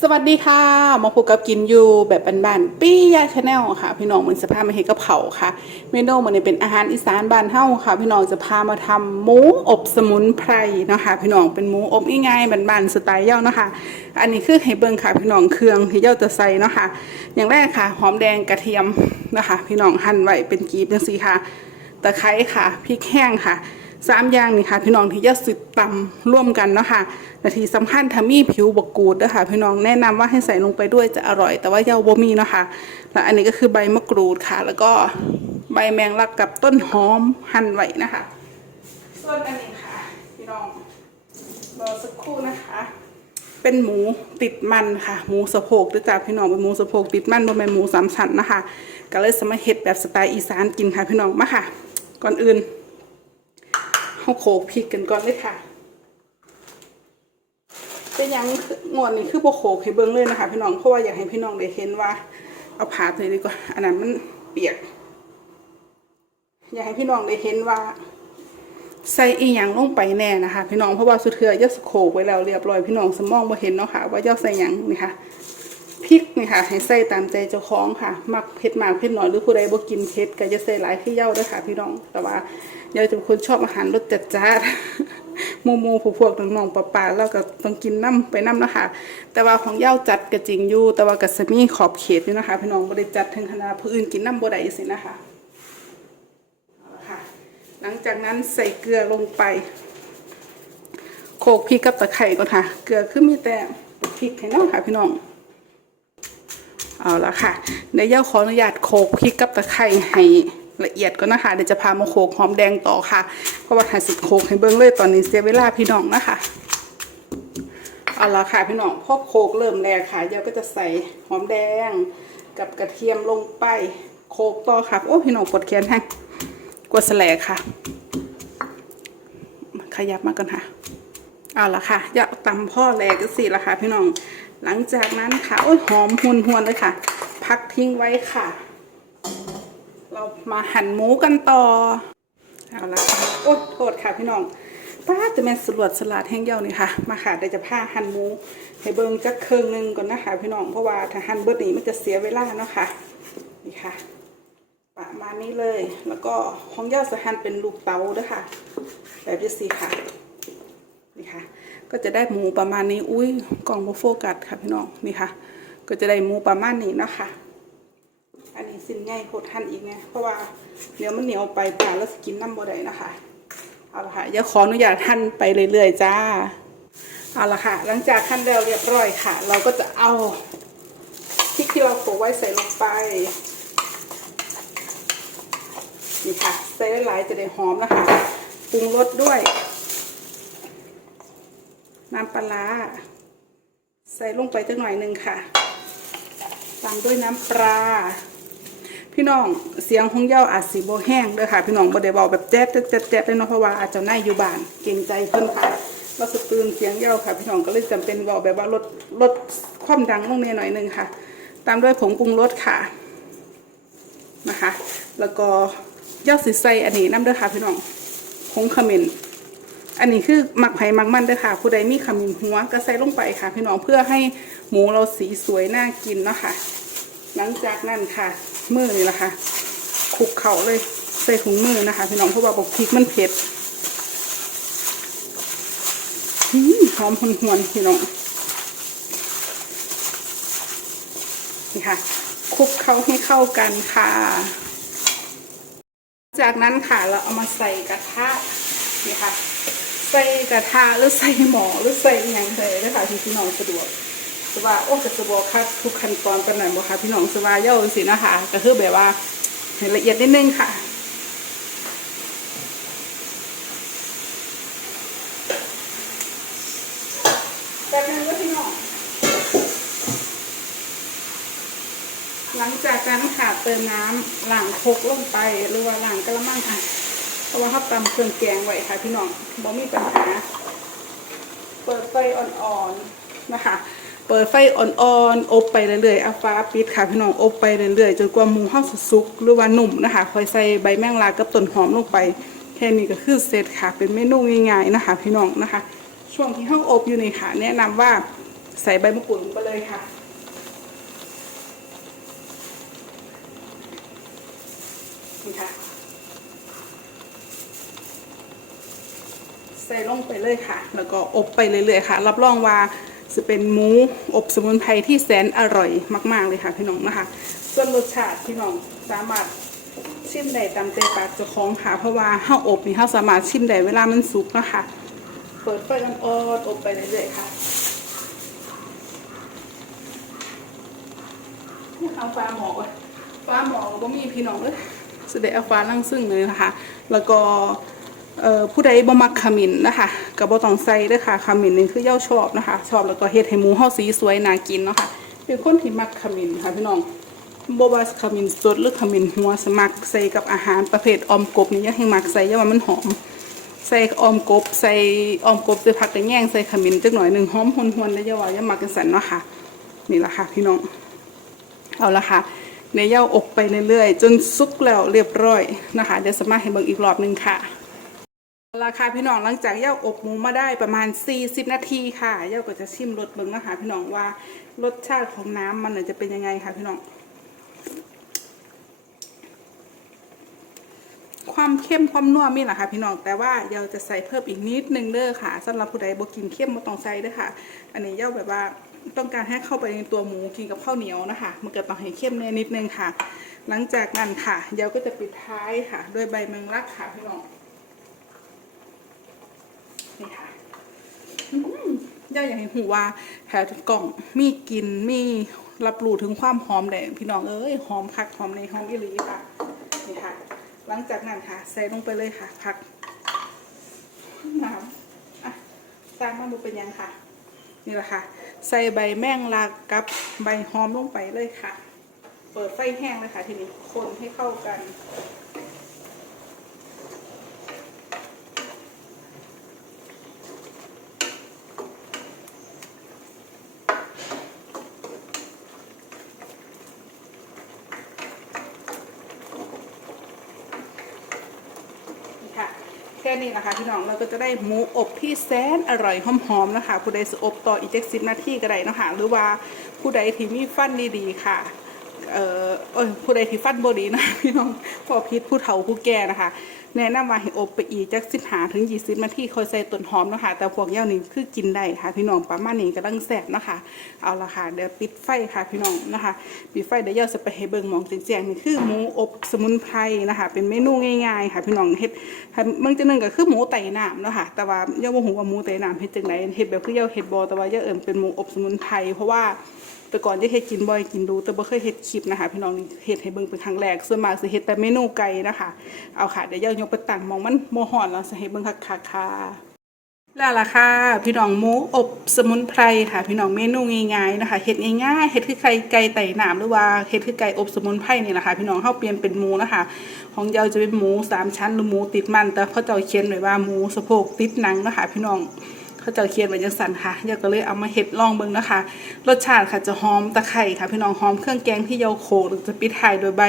สวัสดีค่ะ มาพบกับกินอยู่แบบบ้านๆปี้ยาชาแนลค่ะ พี่น้องเหมือนสภาพมาเห็ดกะเพราค่ะ เมนูมันนี้เป็นอาหารอีสานบ้านเฮาค่ะ พี่น้องจะพามาทำหมูอบสมุนไพรนะคะพี่น้องเป็นหมูอบง่ายๆบ้านๆสไตล์เย้านะคะอันนี้คือให้เบิ่งค่ะพี่น้องเครื่องที่เย้าจะใส่เนาะค่ะ อย่างแรกค่ะ หอมแดงกระเทียมนะคะ พี่น้องหั่นไว้เป็นกีบจังซี่ค่ะ ตะไคร้ค่ะพริกแห้งค่ะ สามอย่างนี่ค่ะ พี่น้องที่จะสึกตำร่วมกันเนาะค่ะและที่สำคัญถ้ามีผิวบกกูดนะคะพี่น้องแนะนำว่าให้ใส่ลงไปด้วยจะอร่อย แต่ว่าเยาบ่มีเนาะค่ะและอันนี้ก็คือใบมะกรูดค่ะ แล้วก็ใบแมงลักกับต้นหอมหั่นไว้นะคะ ส่วนอันนี้ค่ะพี่น้องรอสักครู่นะคะ เป็นหมูติดมันค่ะ หมูสะโพกด้วยจ้าพี่น้องเป็นหมูสะโพกติดมันบ่แม่นหมูสามชั้นนะคะ ก็เลยสมาเฮ็ดแบบสไตล์อีสานกินค่ะพี่น้องมาค่ะ ก่อนอื่น เฮาโขกพริกกันก่อนเลยค่ะเป็นยังงวดนี้คือโบโขกให้เบิ่งเลยนะคะ พี่น้องเพราะว่าอยากให้พี่น้องได้เห็นว่า เอาผ่าเลยดีกว่าอันนั้นมันเปียก อยากให้พี่น้องได้เห็นว่า ใส่อีหยังลงไปแน่นะคะ พี่น้องเพราะว่าสุดเทือยาสโขกไว้แล้วเรียบร้อยพี่น้องสมองบ่เห็นเนาะค่ะ ว่าเจ้าใส่หยังนี่ค่ะพริกนี่ค่ะ ให้ใส่ตามใจเจ้าของค่ะมักเผ็ดมากเผ็ดน้อยหรือผู้ใดบ่กินเผ็ดก็จะใส่หลายที่เย้าด้วยค่ะ พี่น้องแต่ว่า ย้าจะเป็นคนชอบอาหารรสจัดจ้านมูมู่พวกๆน้องๆป่าๆแล้วก็ต้องกินน้ำไปน้ำนะคะ แต่ว่าของเย้าจัดก็จริงอยู่แต่ว่าก็จะมีขอบเขตอยู่นะคะพี่น้องบ่ได้จัดถึงขนาดผู้อื่นกินน้ำบ่ได้สินะคะค่ะหลังจากนั้นใส่เกลือลงไป โขลกพริกกับตะไคร่ก่อนค่ะ เกลือคือมีแต่พริกให้น้องค่ะพี่น้องเอาละค่ะเดี๋ยวย่าขออนุญาตโขลกพริกกับตะไคร่ให้ ละเอียดก่อนนะคะเดี๋ยวจะพามาโขลกหอมแดงต่อค่ะเพราะว่าถ้าสิโขลกให้เบิ้งเลยตอนนี้เสียเวลาพี่น้องนะคะเอาละค่ะพี่น้องพอโขลกเริ่มแรกค่ะย่าก็จะใส่หอมแดงกับกระเทียมลงไปโขลกต่อค่ะโอ้พี่น้องปวดแขนแห้งกดแสแลค่ะ ขยับมากันค่ะเอาละค่ะอย่าตำพ่อแลกก็สิละค่ะพี่น้องหลังจากนั้นค่ะโอ้ยหอมหวนหวนเลยค่ะ พักทิ้งไว้ค่ะ มาหั่นหมูกันต่อ เอาละค่ะโอ้โทษค่ะพี่น้องป้าจะเป็นสลวดสลัดแห้งเย่านี่ค่ะ มาค่ะเดี๋ยวจะผ้าหั่นหมู ให้เบิงจักเครื่องนึงก่อนนะคะพี่น้อง เพราะว่าถ้าหั่นเบิดนี้มันจะเสียเวลาเนาะค่ะ นี่ค่ะ ประมาณนี้เลย แล้วก็ของย่าสะหั่นเป็นลูกเต๋าด้วยค่ะ แบบที่สี่ค่ะ นี่ค่ะ ก็จะได้หมูประมาณนี้ อุ้ยกล่องโบโฟกัสค่ะพี่น้อง นี่ค่ะ ก็จะได้หมูประมาณนี้เนาะค่ะ อันนี้สิ้นง่ายโคตรทันอีกไงเพราะว่าเดี๋ยวมันเหนียวไปปลาแล้วสกินน้ำบ่ได้นะคะเอาละค่ะอย่าขออนุญาตท่นไปเรื่อยๆจ้าเอาละค่ะ หลังจากขั้นแล้วเรียบร้อยค่ะ เราก็จะเอาพริกที่เราโขลกไว้ใส่ลงไปนี่ค่ะใส่หลายๆจะได้หอมนะคะปรุงรสด้วย น้ำปลาร้าใส่ลงไปจักหน่อยหนึ่งค่ะตามด้วยน้ำปลา พี่น้องเสียงของเย้าอาจสีโบแห้งเด้อค่ะ พี่น้องบ่ได้เบาแบบแจ๊ดแจ๊ดแจ๊ดแจ๊ดเลยเนาะเพราะว่าอาจจะน่ายอยู่บ้านเกรงใจเพิ่นค่ะเราสตื่นเสียงเย้าค่ะ พี่น้องก็เลยจำเป็นเบาแบบว่าลดลดความดังลงเนหน่อยหนึงค่ะ ตามด้วยผงปรุงรสค่ะนะคะ แล้วก็ยอดสีใสอันนี้น้ำเด้อค่ะ พี่น้องผงขมิ้นอันนี้คือหมักไผ่หมักมันเด้อค่ะ ผู้ใดมีขมิ้นหัวก็ใส่ลงไปค่ะ พี่น้องเพื่อให้หมูเราสีสวยน่ากินเนาะค่ะ หลังจากนั้นค่ะ มือนี่แหละค่ะคลุกเข่าเลยใส่ถุงมือนะคะพี่น้องเพราะว่าบอกพริกมันเผ็ดหอื้อหอมหวนพี่น้องนี่ค่ะคลุกเข้าให้เข้ากันค่ะ จากนั้นค่ะเราเอามาใส่กระทะนี่ค่ะ ใส่กระทะหรือใส่หม้อหรือใส่อย่างเลยนะคะที่พี่น้องสะดวก สว่าโอ้กระสบคัดทุกขั้นตอนเป็นไหนบ่คะพี่น้องสว่าเย่าสินะคะ ก็คือแบบว่าให้ละเอียดนิดนึงค่ะแบบนั้นก็พี่น้องหลังจากนั้นค่ะเติมน้ำล้างคกลงไปหรือว่าล้างกระมังค่ะ เพราะว่าเขาตำเครื่องแกงไว้ค่ะพี่น้องบ่มีปัญหา เปิดไฟอ่อนๆนะคะ เปิดไฟอ่อนๆ อบไปเรื่อยๆเอาฟ้าปิดค่ะพี่น้องอบไปเรื่อยๆ จนกว่าหมูเฮาสุสุกหรือว่านุ่มนะคะคอยใส่ใบแมงลากับต้นหอมลงไป แค่นี้ก็คือเสร็จค่ะ เป็นเมนูง่ายๆนะคะ พี่น้องนะคะ ช่วงที่เฮาอบอยู่นี่ค่ะ แนะนำว่าใส่ใบมะกรูดลงไปเลยค่ะนี่ค่ะ ใส่ลงไปเลยค่ะ แล้วก็อบไปเรื่อยๆค่ะ รับรองว่า จะเป็นหมูอบสมุนไพรที่แสนอร่อยมาก ๆ เลยค่ะพี่น้องนะคะ ส่วนรสชาติพี่น้องสามารถชิมได้ตามใจปากเจ้าของค่ะเพราะว่าข้าวอบนี่ข้าวสามารถชิมได้เวลามันสุกนะคะเปิดไฟอ่อนๆอบไปเรื่อยๆค่ะเอาฟ้าหมอกฟ้าหมอกก็มีพี่น้องเลยสเดเอาฟ้าลั่งซึ่งเลยนะคะ แล้วก็ผู้ใดบ่มักขมิ้นนะคะ กับบ่ต้องใส่เด้วยค่ะขมิ้นนี่คือเย้าชอบนะคะ ชอบแล้วก็เฮ็ดให้หมูเฮาสีสวยน่ากินเนาะค่ะเป็นคนที่มักขมิ้นค่ะพี่น้องบว่าขมิ้นสดหรือขมิ้นหัวสมักใส่กับอาหารประเภทออมกบนี่ยังให้มักใส่ย่าว่ามันหอม ใส่ออมกบ ใส่ออมกบใส่ผักกระแยงใส่ขมิ้นจักหน่อยหนึ่งหอมหวนๆแล้วอย่าว่าย่ามักกันสันเนาะค่ะ นี่ละค่ะพี่น้อง เอาละค่ะในเย่าอบไปเรื่อยๆจนสุกแล้วเรียบร้อยนะคะเดี๋ยวสามารถให้เบิ่งอีกรอบหนึ่งค่ะ ราคาพี่น้องหลังจากเย่าอบหมูมาได้ประมาณ 40 นาทีค่ะเย่าก็จะชิมรสเบิ่งนะคะพี่น้องว่ารสชาติของน้ำมันจะเป็นยังไงค่ะพี่น้อง ความเข้มความนัวมีแหละค่ะพี่น้องแต่ว่าเยาจะใส่เพิ่มอีกนิดนึงเด้อค่ะสำหรับผู้ใดบ่กินเข้มบ่ต้องใส่เด้อค่ะ อันนี้เย่าแบบว่าต้องการให้เข้าไปในตัวหมูกินกับข้าวเหนียวนะคะมันก็ต้องให้เข้มแน่นิดนึงค่ะ หลังจากนั้นค่ะเยาก็จะปิดท้ายค่ะ ด้วยใบแมงลักค่ะพี่น้องนี่ค่ะอืมเย่าอยากให้หูว่าแถวกล่องมีกินมีรับรู้ถึงความหอมแดงพี่น้องเอ้ยหอมคักหอมในหอมอีหลีค่ะนี่ค่ะ หลังจากนั้นค่ะ ใส่ลงไปเลยค่ะ ผักน้ำอะสร้างมาดูเป็นยังค่ะ นี่แหละค่ะ ใส่ใบแมงลักกับใบหอมลงไปเลยค่ะ เปิดไฟแห้งเลยค่ะ ทีนี้คนให้เข้ากันค่ะแค่นี้นะคะพี่น้องเราก็จะได้หมูอบที่แสนอร่อยหอมๆนะคะผู้ใดสอบต่ออีกเจ็ดสิบนาทีก็ได้นะคะหรือว่าผู้ใดที่มีฟันดีๆค่ะเออผู้ใดที่ฟันบดีนะพี่น้องพอพิษผู้เฒ่าผู้แก่นะคะ แนะนำว่าให้อบไปอีกจักสิบหาถึงยี่สิบนาทีคอยใส่ต้นหอมเนาะคะแต่พวกเย่านี่คือกินได้ค่ะ พี่น้องประมาณนี้ก็ตั้งแสบนะคะ เอาละค่ะเดี๋ยวปิดไฟค่ะพี่น้องนะคะ ปิดไฟเดี๋ยวเย่าจะไปให้เบิ่งมองเสียงๆนี่คือหมูอบสมุนไพรนะคะ เป็นเมนูง่ายๆ ค่ะ พี่น้องเฮ็ดบางจันึงก็คือหมูไต่น้ำเนาะค่ะ แต่ว่าเย่าบ่ฮู้ว่าหมูไต่น้ำเฮ็ดจังไดเฮ็ดแบบคือเย่าเฮ็ดบ่แต่ว่าเย่าเอิ้นเป็นหมูอบสมุนไพรเพราะว่า แต่ก่อนจะเฮ็ดกินบ่อยกินดู แต่บ่เคยเฮ็ดคลิปนะคะพี่น้องนี่เฮ็ดให้เบิ่งเป็นครั้งแรกส่วนมากสิเฮ็ดแต่เมนูไก่นะคะเอาค่ะเดี๋ยวเย่ายกไปตั้งมองมันบ่ฮ้อนแล้วสิให้เบิ่งคักๆค่ะแล้วล่ะค่ะพี่น้องหมูอบสมุนไพรค่ะ พี่น้องเมนูง่ายๆนะคะเฮ็ดง่ายๆเฮ็ดคือไก่ไก่ไต่น้ำหรือว่าเฮ็ดคือไก่อบสมุนไพรนี่แหละค่ะพี่น้องเฮาเปลี่ยนเป็นหมูนะคะ ของเจ้าจะเป็นหมูสามชั้นหรือหมูติดมัน แต่เขาเจ้าเขียนไว้ว่าหมูสะโพกติดหนังนะคะพี่น้อง เขาเจ้าเขียนไว้จังซั่นค่ะเจ้าก็เลยเอามาเฮ็ดลองเบิ่งนะคะ รสชาติค่ะจะหอมตะไคร้ค่ะ พี่น้องหอมเครื่องแกงที่เยาโขกหรือจะปิดท้ายโดยใบ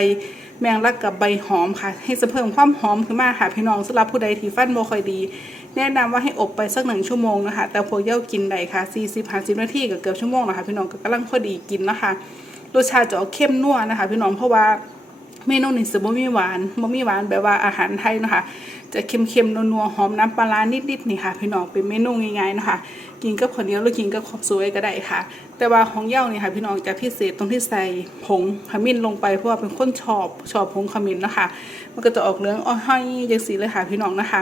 แมงลักกับใบหอมค่ะ ให้จะเพิ่มความหอมขึ้นมาค่ะ พี่น้องสำหรับผู้ใดที่ฟันบ่ค่อยดี แนะนำว่าให้อบไปสักหนึ่งชั่วโมงนะคะ แต่พวกเย่ากินได้ค่ะ40 50นาทีก็เกือบชั่วโมงนะคะพี่น้องก็กำลังพอดีกินนะคะรสชาติจะออกเข้มนัวนะคะ พี่น้องเพราะว่าเมนูนี้จะบ่มีหวานบ่มีหวานแบบว่าอาหารไทยนะคะ จะเค็มๆนัวๆหอมน้ำปลาร้านิดๆนี่ค่ะ พี่น้องเป็นเมนูง่ายๆนะคะกินกับข้าวเหนียวหรือกินกับขอบสวยก็ได้ค่ะ แต่ว่าของเย่านี่ค่ะ พี่น้องจะพิเศษตรงที่ใส่ผงขมิ้นลงไปเพราะว่าเป็นคนชอบชอบผงขมิ้นนะคะ มันก็จะออกเหลืองอ้อยห้อยจังสีเลยค่ะพี่น้องนะคะ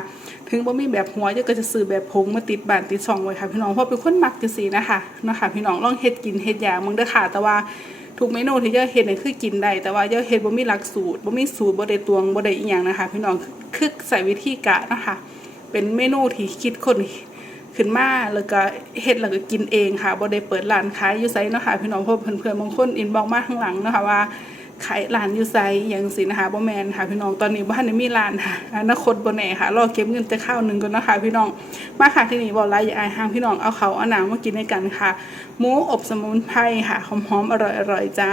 ถึงบ่มีแบบหัวจะก็จะซื้อแบบผงมาติดบานติดช่องไว้ค่ะ พี่น้องเพราะเป็นคนมักจังสีนะคะนะคะ พี่น้องลองเฮ็ดกินเฮ็ดอย่างมึงเด้อค่ะแต่ว่า ทุกเมนูที่เจ้าเฮ็ดนี่คือกินได้แต่ว่าเจ้าเฮ็ดบ่มีหลักสูตรบ่มีสูตรบ่ได้ตวงบ่ได้อีหยังนะคะ พี่น้องคือใส่วิธีกะนะคะ เป็นเมนูที่คิดคนขึ้นมาแล้วก็เฮ็ดแล้วก็กินเองค่ะบ่ได้เปิดร้านขายอยู่ไสเนาะค่ะพี่น้องเพราะเพื่อนๆบางคนอินบอกมาข้างหลังเนาะค่ะว่า ขายร้านอยู่ไสอยังสินะคะบ่แมนค่ะพี่น้องตอนนี้บ้านในมีร้านค่ะอนาคตบ่แน่ค่ะรอเก็บเงินจะข้าวหนึ่งก่อนนะคะพี่น้องมาค่ะที่นี่บ่หลายอย่าอายห้างพี่น้องเอาเขาเอาหนังมากินด้วยกันค่ะหมูอบสมุนไพรค่ะหอมๆอร่อยๆจ้า